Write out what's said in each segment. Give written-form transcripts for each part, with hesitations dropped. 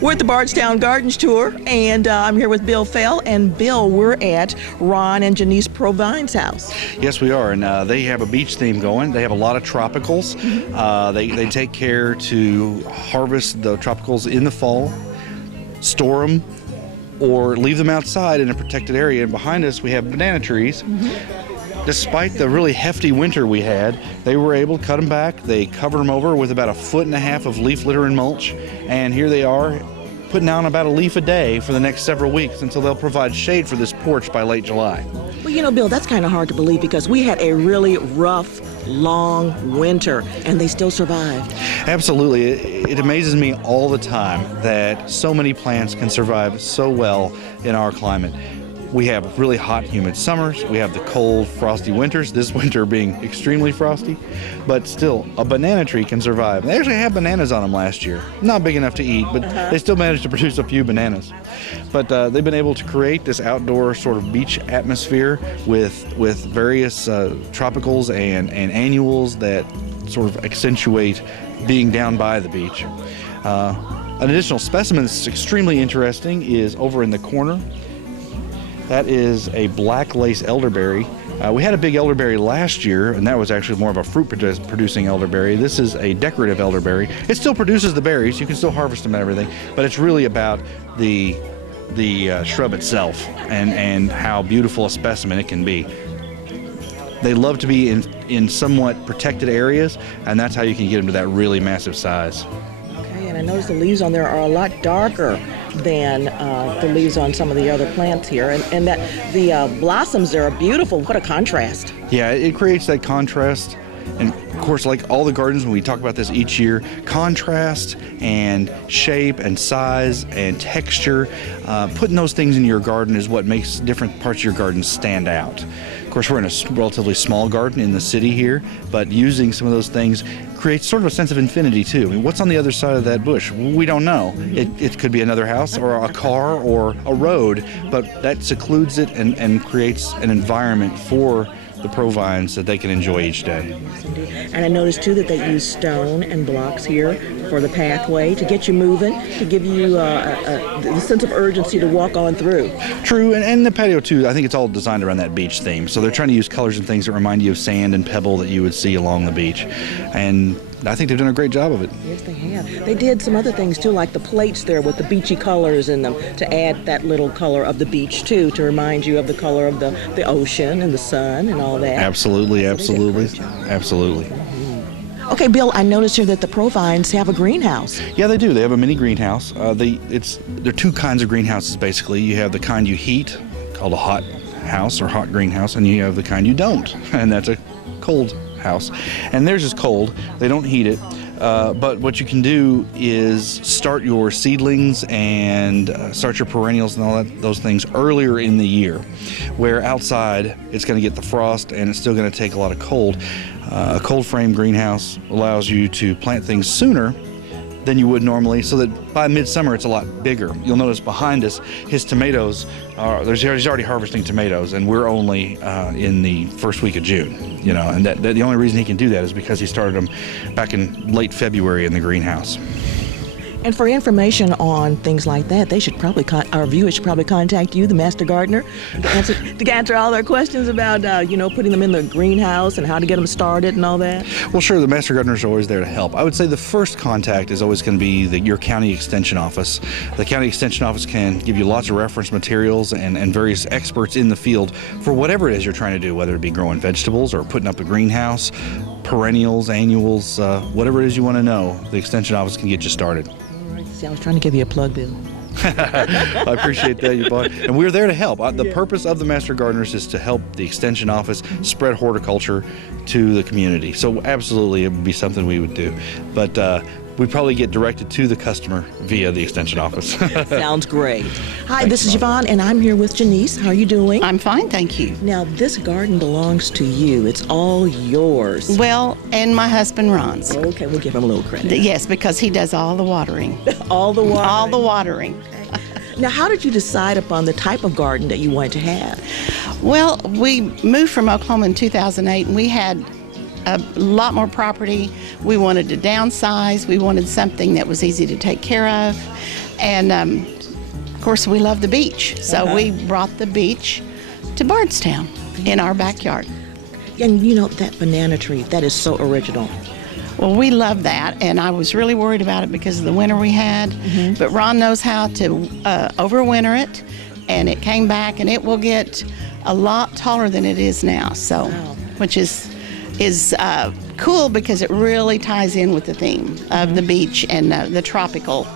We're at the Bardstown Gardens Tour, and I'm here with Bill Fell. And Bill, we're at Ron and Janice Provine's house. Yes, we are, and they have a beach theme going. They have a lot of tropicals. They take care to harvest the tropicals in the fall, store them, or leave them outside in a protected area. And behind us, we have banana trees. Despite the really hefty winter we had, they were able to cut them back. They covered them over with about 1.5 feet of leaf litter and mulch, and here they are, putting down about a leaf a day for the next several weeks until they'll provide shade for this porch by late July. Well, you know, Bill, that's kind of hard to believe because we had a really rough, long winter, and they still survived. Absolutely. It amazes me all the time that so many plants can survive so well in our climate. We have really hot, humid summers. We have the cold, frosty winters, this winter being extremely frosty. But still, a banana tree can survive. They actually had bananas on them last year. Not big enough to eat, but they still managed to produce a few bananas. But they've been able to create this outdoor sort of beach atmosphere with various tropicals and annuals that sort of accentuate being down by the beach. An additional specimen that's extremely interesting is over in the corner. That is a black lace elderberry. We had a big elderberry last year, and that was actually more of a fruit-producing elderberry. This is a decorative elderberry. It still produces the berries. You can still harvest them and everything, but it's really about the shrub itself and how beautiful a specimen it can be. They love to be in somewhat protected areas, and that's how you can get them to that really massive size. Okay, and I noticed the leaves on there are a lot darker than the leaves on some of the other plants here, and that the blossoms there are beautiful. What a contrast. Yeah, it creates that contrast, and of course, like all the gardens, when we talk about this each year, contrast and shape and size and texture, putting those things in your garden is what makes different parts of your garden stand out. Of course, we're in a relatively small garden in the city here, but using some of those things creates sort of a sense of infinity too. I mean, what's on the other side of that bush? We don't know. It could be another house or a car or a road, but that secludes it and creates an environment for the provines that they can enjoy each day. And I noticed too that they use stone and blocks here for the pathway to get you moving, to give you the sense of urgency to walk on through. True, and the patio too, I think it's all designed around that beach theme. So they're trying to use colors and things that remind you of sand and pebble that you would see along the beach. And I think they've done a great job of it. Yes, they have. They did some other things too, like the plates there with the beachy colors in them, to add that little color of the beach too, to remind you of the color of the ocean and the sun and all that. Absolutely. Okay, Bill, I noticed here that the Provines have a greenhouse. Yeah, they do. They have a mini greenhouse. There are two kinds of greenhouses basically. You have the kind you heat, called a hot house or hot greenhouse, and you have the kind you don't, and that's a cold house. And theirs is cold. They don't heat it. But what you can do is start your seedlings and start your perennials and all those things earlier in the year, where outside it's going to get the frost and it's still going to take a lot of cold. A cold frame greenhouse allows you to plant things sooner than you would normally, so that by midsummer it's a lot bigger. You'll notice behind us, his tomatoes, he's already harvesting tomatoes, and we're only in the first week of June. And that the only reason he can do that is because he started them back in late February in the greenhouse. And for information on things like that, they should probably our viewers should probably contact you, the Master Gardener, to answer all their questions about putting them in the greenhouse and how to get them started and all that. Well, sure, the Master Gardener is always there to help. I would say the first contact is always going to be your county extension office. The county extension office can give you lots of reference materials and various experts in the field for whatever it is you're trying to do, whether it be growing vegetables or putting up a greenhouse, perennials, annuals, whatever it is you want to know. The extension office can get you started. See, I was trying to give you a plug, Bill. I appreciate that, you boy. And we're there to help. The purpose of the Master Gardeners is to help the Extension Office spread horticulture to the community. So absolutely, it would be something we would do. But we'd probably get directed to the customer via the Extension Office. Sounds great. Hi, this is Yvonne, and I'm here with Janice. How are you doing? I'm fine, thank you. Now, this garden belongs to you. It's all yours. Well, and my husband Ron's. Okay, we'll give him a little credit. Yes, because he does all the watering. All the watering? All the watering. Okay. Now, how did you decide upon the type of garden that you wanted to have? Well, we moved from Oklahoma in 2008, and we had a lot more property. We wanted to downsize. We wanted something that was easy to take care of. And of course, we love the beach, so we brought the beach to Bardstown in our backyard. And you know, that banana tree, that is so original. Well, we love that, and I was really worried about it because of the winter we had. But Ron knows how to overwinter it, and it came back, and it will get a lot taller than it is now. So, which is cool because it really ties in with the theme of the beach and the tropical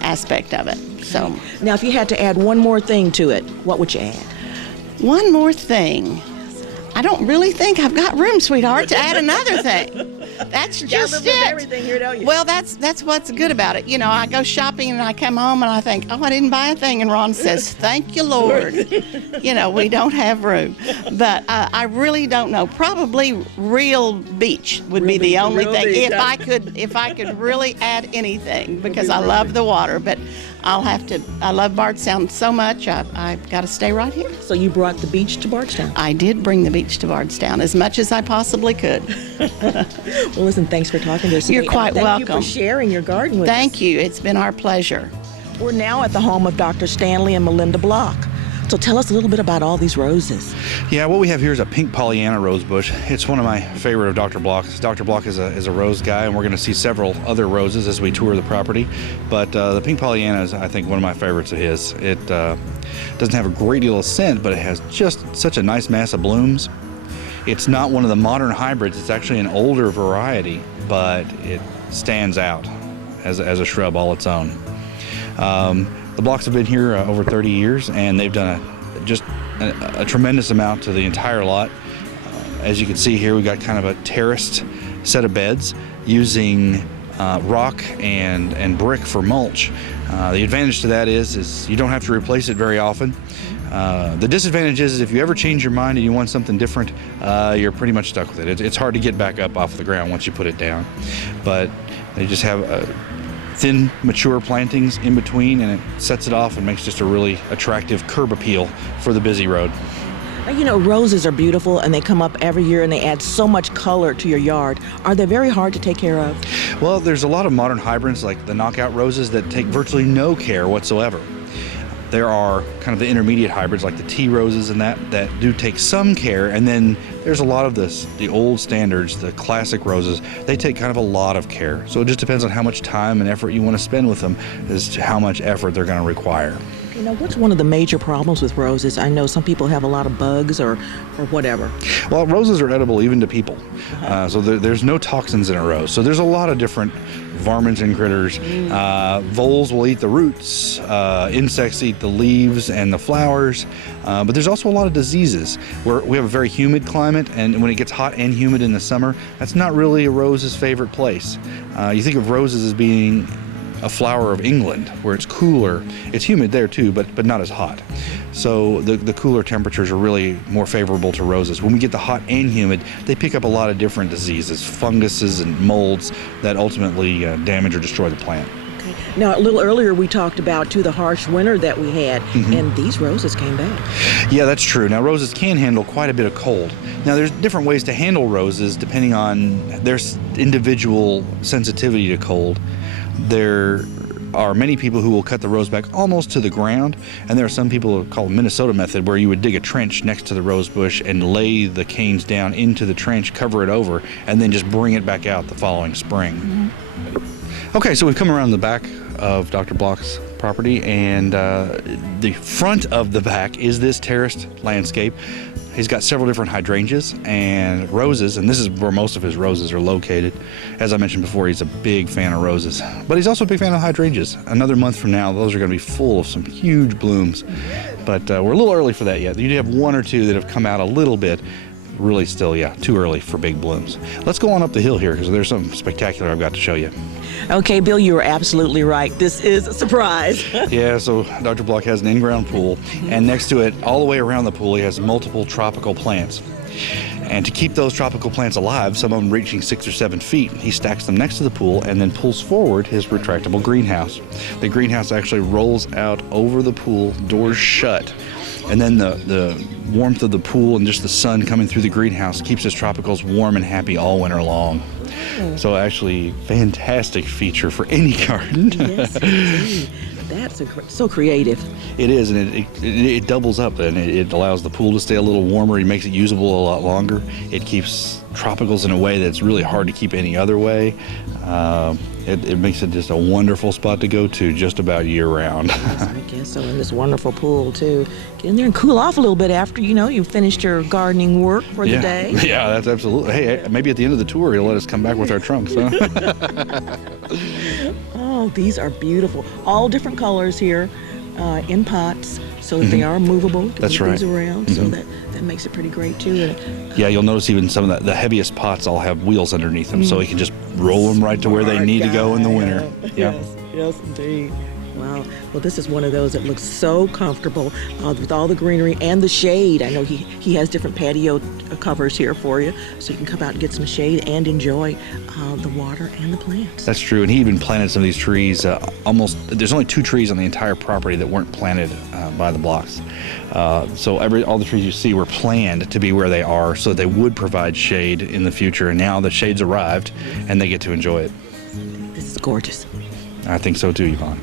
aspect of it. So, Now, if you had to add one more thing to it, what would you add? one more thing. I don't really think I've got room, sweetheart, to add another thing. That's just it. Everything here, don't you? Well, that's what's good about it. You know, I go shopping and I come home and I think, oh, I didn't buy a thing. And Ron says, thank you, Lord. You know, we don't have room. But I really don't know. Probably real beach would be the only thing. If I could really add anything, because I love the water. But I love Bardstown so much, I've got to stay right here. So you brought the beach to Bardstown. I did bring the beach to Bardstown as much as I possibly could. Well, listen, thanks for talking to us today. You're quite welcome. Thank you for sharing your garden with us. Thank you. It's been our pleasure. We're now at the home of Dr. Stanley and Melinda Block. So tell us a little bit about all these roses. Yeah, what we have here is a pink Pollyanna rose bush. It's one of my favorite of Dr. Block's. Dr. Block is a rose guy, and we're going to see several other roses as we tour the property. But the pink Pollyanna is, I think, one of my favorites of his. It doesn't have a great deal of scent, but it has just such a nice mass of blooms. It's not one of the modern hybrids. It's actually an older variety, but it stands out as a shrub all its own. The Blocks have been here over 30 years, and they've done a tremendous amount to the entire lot. As you can see here, we've got kind of a terraced set of beds using rock and brick for mulch. The advantage to that is you don't have to replace it very often. The disadvantage is if you ever change your mind and you want something different, you're pretty much stuck with it. It's hard to get back up off the ground once you put it down. But they just have thin, mature plantings in between, and it sets it off and makes just a really attractive curb appeal for the busy road. Now, you know, roses are beautiful, and they come up every year, and they add so much color to your yard. Are they very hard to take care of? Well, there's a lot of modern hybrids like the knockout roses that take virtually no care whatsoever. There are kind of the intermediate hybrids like the tea roses and that do take some care, and then there's a lot of the old standards, the classic roses. They take kind of a lot of care. So it just depends on how much time and effort you want to spend with them as to how much effort they're going to require. You know, what's one of the major problems with roses? I know some people have a lot of bugs or whatever. Well, roses are edible even to people. So there's no toxins in a rose. So there's a lot of different varmints and critters. Voles will eat the roots. Insects eat the leaves and the flowers. But there's also a lot of diseases. We have a very humid climate, and when it gets hot and humid in the summer, that's not really a rose's favorite place. You think of roses as being a flower of England, where it's cooler. It's humid there too, but not as hot. So the cooler temperatures are really more favorable to roses. When we get the hot and humid, they pick up a lot of different diseases, funguses and molds that ultimately damage or destroy the plant. Okay. Now, a little earlier we talked about the harsh winter that we had, and these roses came back. Yeah, that's true. Now, roses can handle quite a bit of cold. Now, there's different ways to handle roses depending on their individual sensitivity to cold. There are many people who will cut the rose back almost to the ground, and there are some people who call it Minnesota method, where you would dig a trench next to the rose bush and lay the canes down into the trench, cover it over, and then just bring it back out the following spring. Okay, so we've come around the back of Dr. Block's property, and the front of the back is this terraced landscape. He's got several different hydrangeas and roses, and this is where most of his roses are located. As I mentioned before, he's a big fan of roses, but he's also a big fan of hydrangeas. Another month from now, those are going to be full of some huge blooms, but we're a little early for that yet. You do have one or two that have come out a little bit. Really still, too early for big blooms. Let's go on up the hill here, because there's something spectacular I've got to show you. Okay, Bill, you were absolutely right. This is a surprise. Yeah, so Dr. Block has an in-ground pool, and next to it, all the way around the pool, he has multiple tropical plants. And to keep those tropical plants alive, some of them reaching 6 or 7 feet, he stacks them next to the pool and then pulls forward his retractable greenhouse. The greenhouse actually rolls out over the pool, doors shut. And then the warmth of the pool and just the sun coming through the greenhouse keeps his tropicals warm and happy all winter long. So actually, fantastic feature for any garden. Yes, indeed. That's so creative. It is, and it doubles up, and it allows the pool to stay a little warmer. It makes it usable a lot longer. It keeps tropicals in a way that's really hard to keep any other way. It makes it just a wonderful spot to go to just about year round. I guess so. And this wonderful pool too. Get in there and cool off a little bit after you finished your gardening work for the day. Yeah, that's absolutely. Hey, maybe at the end of the tour he'll let us come back with our trunks, huh? Oh, these are beautiful. All different colors here in pots, so that they are movable. To That's move right. these around, so that makes it pretty great too. Yeah, you'll notice even some of the heaviest pots all have wheels underneath them, so you can just roll them right to where they need to go in the winter. Yeah. Yes, indeed. Wow. Well, this is one of those that looks so comfortable with all the greenery and the shade. I know he has different patio covers here for you, so you can come out and get some shade and enjoy the water and the plants. That's true, and he even planted some of these trees. There's only 2 trees on the entire property that weren't planted by the blocks. So all the trees you see were planned to be where they are, so they would provide shade in the future. And now the shade's arrived, and they get to enjoy it. This is gorgeous. I think so too, Yvonne.